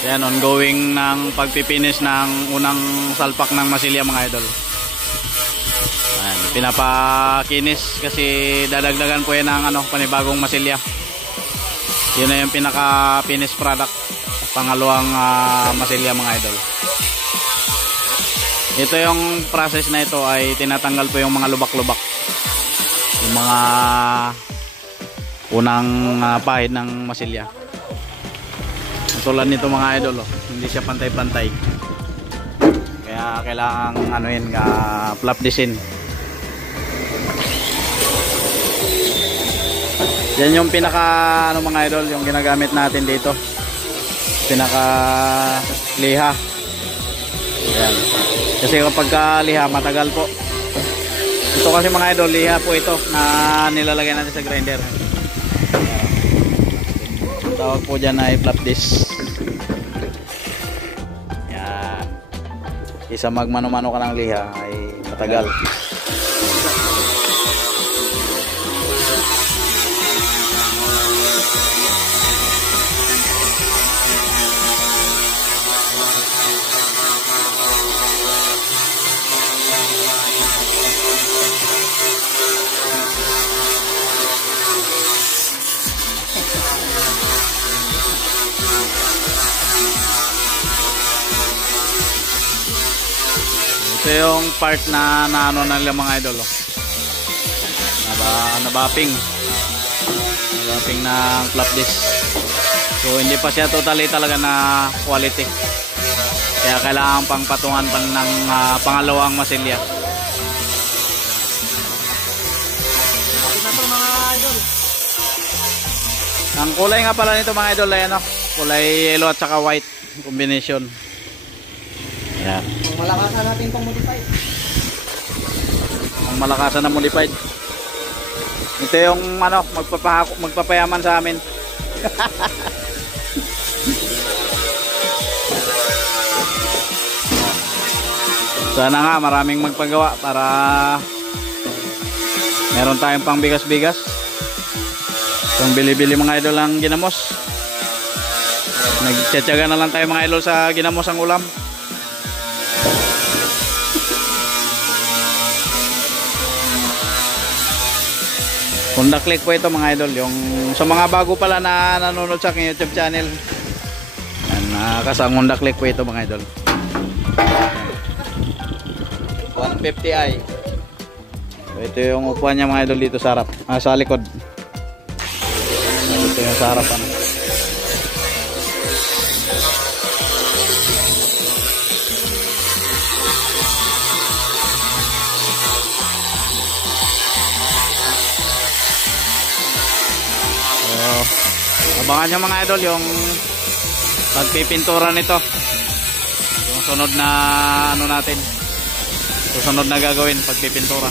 Yan, ongoing ng pagpipinis ng unang salpak ng masilya mga idol. Ayan, pinapakinis kasi dadagdagan po yan ng panibagong masilya. Yun na yung pinaka finish product, pangalawang masilya mga idol. Ito yung process na ito ay tinatanggal po yung mga lubak-lubak, yung mga unang pahid ng masilya. Tulad nito mga idol, hindi siya pantay-pantay. Kaya kailangan flap disin. Yan yung pinaka mga idol, yung ginagamit natin dito. Pinaka liha. Yan. Kasi kapag liha matagal po. Ito kasi mga idol, liha po ito na nilalagay natin sa grinder. Tawag po dyan ay flap disc. Yan. Isa magmano-mano ka ng liha ay matagal. Ito yung part na nila mga idol. Nabaping ng flap disc. So hindi pa siya totally talaga na quality. Kaya kailangan pang patungan pa ng pangalawang masilya. Ang kulay nga pala nito mga idol ay kulay yellow at saka white combination. Yan. Ang malakasan natin itong modified. Ang malakasan na modified. Ito yung magpapayaman sa amin. Sana nga maraming magpagawa para meron tayong pang bigas-bigas. Kung bili-bili mga idol ang ginamos, nagtsatsaga na lang tayo mga idol sa ginamos ang ulam. Honda Click po ito mga idol, yung sa mga bago pala na nanonood sa aking YouTube channel. Kasang Honda Click po ito mga idol. 150i. So, ito yung upuan niya mga idol dito sa harap, sa likod. Ito yung sa harapan. Abangan nyo mga idol yung pagpipintura nito, yung sunod na natin, susunod na gagawin pagpipintura.